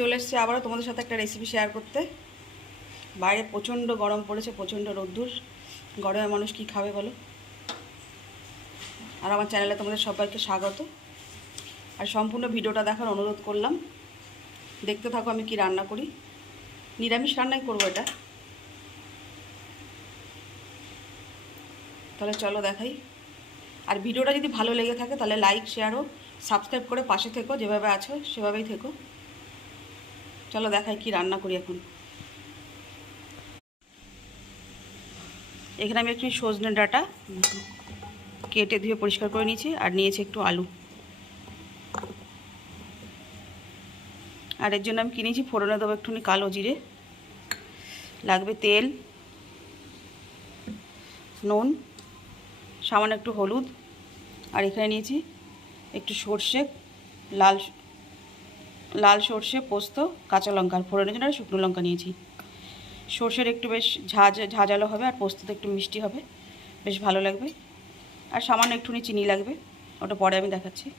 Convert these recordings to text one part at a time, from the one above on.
চলে এসছি আবারও তোমাদের সাথে একটা রেসিপি শেয়ার করতে। বাইরে প্রচণ্ড গরম পড়েছে, প্রচণ্ড রোদ্দুর। গরমে মানুষ কি খাবে বলো? আর আমার চ্যানেলে তোমাদের সবাইকে স্বাগত। আর সম্পূর্ণ ভিডিওটা দেখার অনুরোধ করলাম। দেখতে থাকো আমি কি রান্না করি। নিরামিষ রান্নাই করব এটা। তাহলে চলো দেখাই। আর ভিডিওটা যদি ভালো লেগে থাকে তাহলে লাইক শেয়ার ও সাবস্ক্রাইব করে পাশে থেকো, যেভাবে আছো সেভাবেই থেকো। চলো দেখাই কি রান্না করি এখন। এখানে আমি একটু সজনে ডাটা কেটে ধুয়ে পরিষ্কার করে নিয়েছি আর নিয়েছি একটু আলু। আর এর জন্য আমি কিনেছি ফোড়নে দেবো একটুখানি কালো জিরে, লাগবে তেল, নুন, সামান্য একটু হলুদ, আর এখানে নিয়েছি একটু সর্ষে, লাল লাল সর্ষে, পোস্ত, কাঁচা লঙ্কা আর ফোড়নের জন্য শুকনো লঙ্কা নিয়েছি। সর্ষের একটু বেশ ঝাঁঝ, ঝাঁঝালো হবে আর পোস্ততে একটু মিষ্টি হবে। বেশ ভালো লাগবে। আর সামান্য একটুখানি চিনি লাগবে। ওটা পরে আমি দেখাচ্ছি।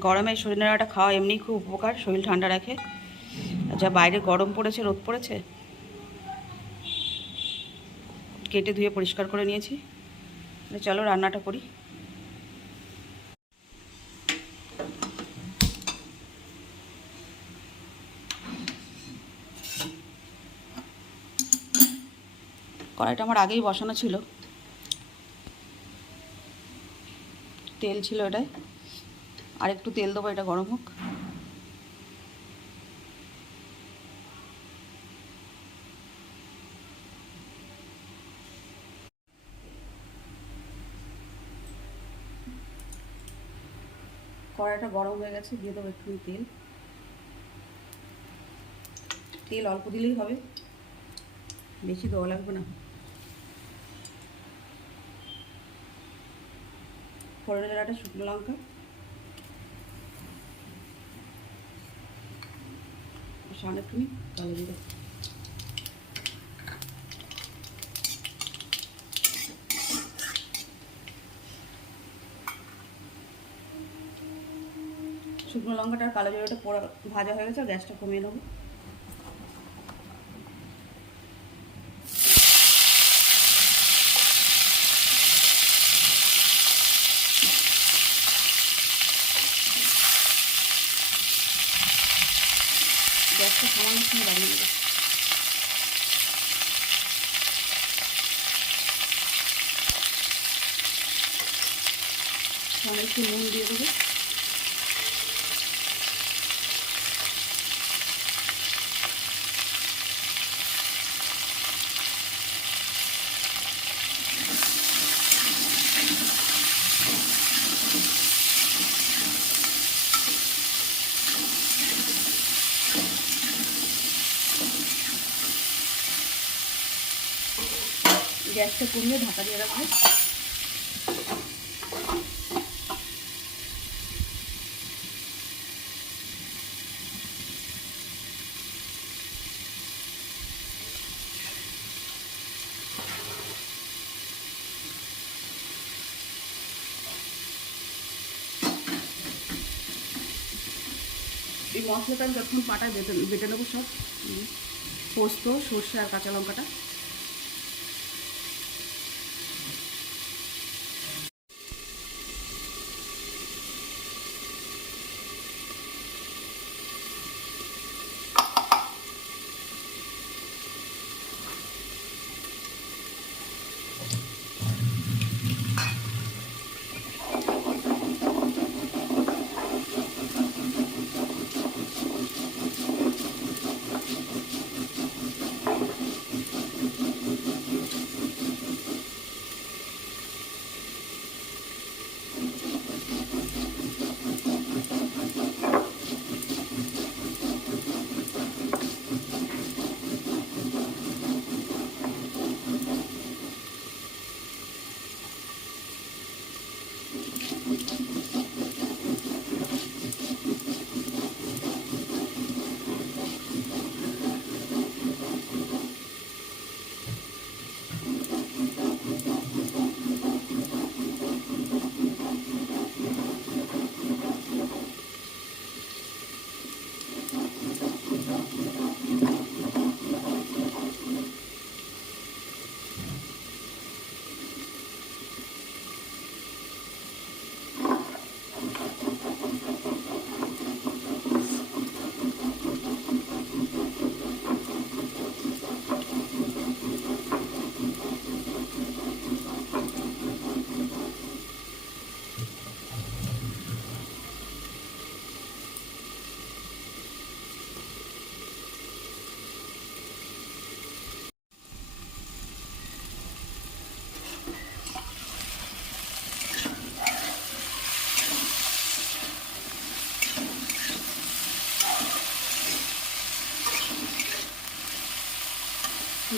গরমে সজনেরাটা খাওয়া এমনিই খুব উপকার, শরীর ঠান্ডা রাখে। যা বাইরে গরম পড়েছে, রোদ পড়েছে, কেটে ধুয়ে পরিষ্কার করে নিয়েছি। চলো রান্নাটা করি। কড়াইটা আমার আগেই বসানো ছিল। তেল ছিল এটায় আর একটু তেল দেবো, এটা গরম হোক। কড়াইটা গরম হয়ে গেছে, দিয়ে দেবো একটু তেল। তেল অল্প দিলেই হবে। বেশি দেওয়া লাগবে না। ফোড়নের জলাটা শুকনো লঙ্কা। একটু শুকনো লঙ্কাটা আর কালো জিরাটা পোড়া ভাজা হয়ে গেছে গ্যাসটা কমিয়ে নেব গ্যাসটা সামান্য সময় বাড়িয়ে নেব একটু নুন দিয়ে দেবো গ্যাসটা কমিয়ে ঢাকা দিয়ে রাখব। এই মশলাটা আমি যখন পাটায় বেটে বেটে নেব সব পোস্ত, সর্ষে আর কাঁচা লঙ্কাটা। ごめんなさい。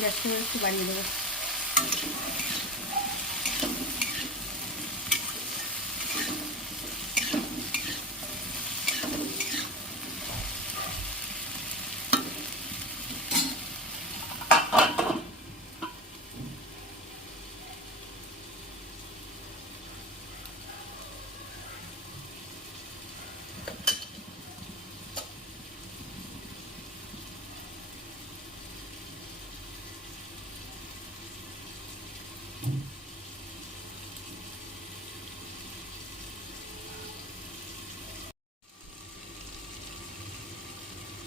গ্যাসটা একটু বাড়িয়ে দেবো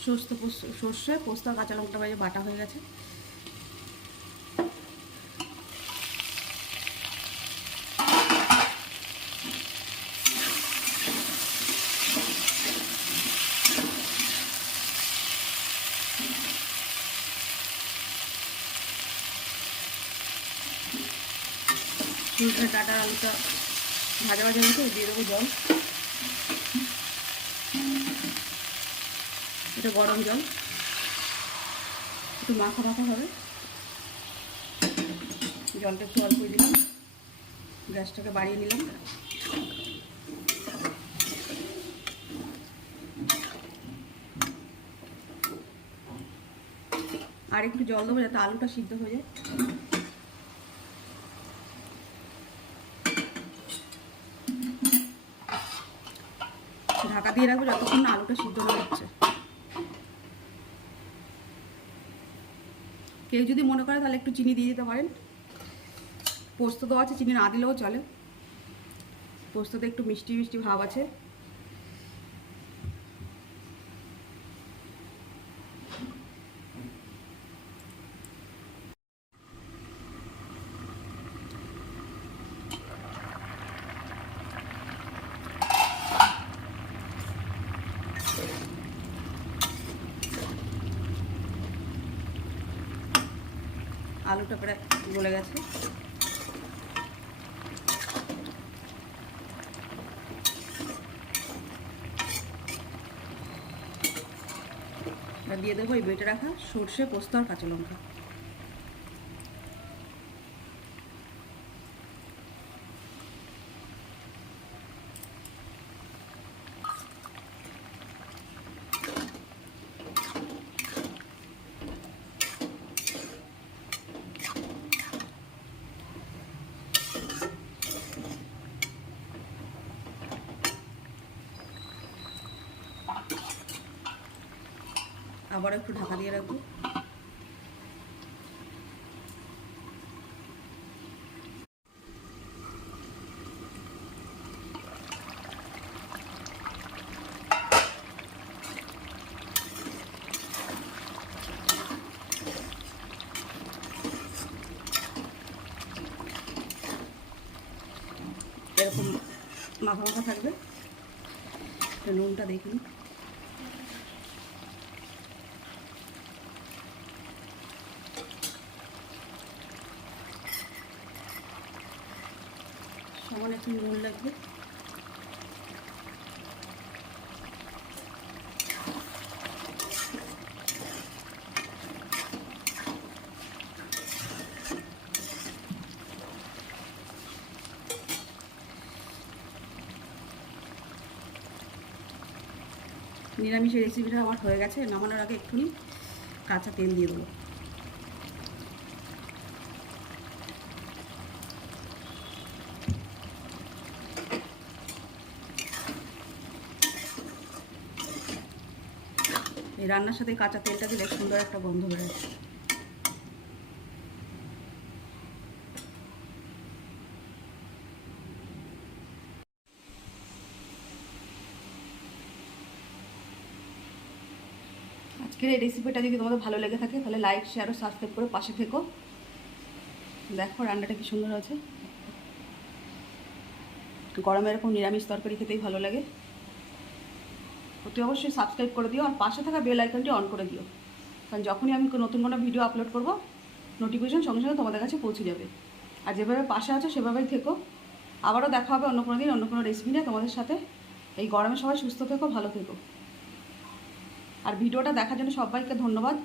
সর্ষে সর্ষে, পোস্ত আর কাঁচা লঙ্কা বাজে বাটা হয়ে গেছে। ডাটার আলুটা ভাজা ভাজা মতো দিয়ে দেবো জল। এটা গরম জল, একটু মাখা মাখা হবে। জলটা একটু অল্প দিলাম। গ্যাসটাকে বাড়িয়ে নিলাম। আর একটু জল দেবো যাতে আলুটা সিদ্ধ হয়ে যায়। ঢাকা দিয়ে রাখব যতক্ষণ আলুটা সিদ্ধ হয়ে হচ্ছে। কেউ যদি মনে করে তাহলে একটু চিনি দিয়ে দিতে পারেন। পোস্ত তো আছে, চিনি না দিলেও চলে। পোস্ততে একটু মিষ্টি মিষ্টি ভাব আছে। আলুটা প্রায় গলে গেছে। দিয়ে দেবো এই বেটে রাখা সর্ষে পোস্ত আর কাঁচা লঙ্কা। আবার একটু ঢাকা দিয়ে রাখব। এরকম মাখা মাখা থাকবে। নুনটা দেখুন সমান একটু নুন লাগবে নিরামিষের রেসিপিটা আমার হয়ে গেছে, নামানোর আগে একটুখানি কাঁচা তেল দিয়ে দেবো। রান্নার সাথে কাঁচা তেলটা দিলে সুন্দর একটা গন্ধ বেরোয় আজকের এই রেসিপিটা যদি তোমাদের ভালো লেগে থাকে, তাহলে লাইক শেয়ার ও সাবস্ক্রাইব করে পাশে থেকো। দেখো রান্নাটা কি সুন্দর আছে গরমে এরকম নিরামিষ তরকারি খেতেই ভালো লাগে। অতি অবশ্যই সাবস্ক্রাইব করে দিও আর পাশে থাকা বেল আইকনটি অন করে দিও। কারণ যখনই আমি নতুন কোনো ভিডিও আপলোড করব নোটিফিকেশন সঙ্গে সঙ্গে তোমাদের কাছে পৌঁছে যাবে। আর যেভাবে পাশে আছো, সেভাবেই থেকো। আবারও দেখা হবে অন্য কোনো দিন, অন্য কোনো রেসিপি নিয়ে তোমাদের সাথে। এই গরমে সবাই সুস্থ থেকো, ভালো থেকো। আর ভিডিওটা দেখার জন্য সবাইকে ধন্যবাদ।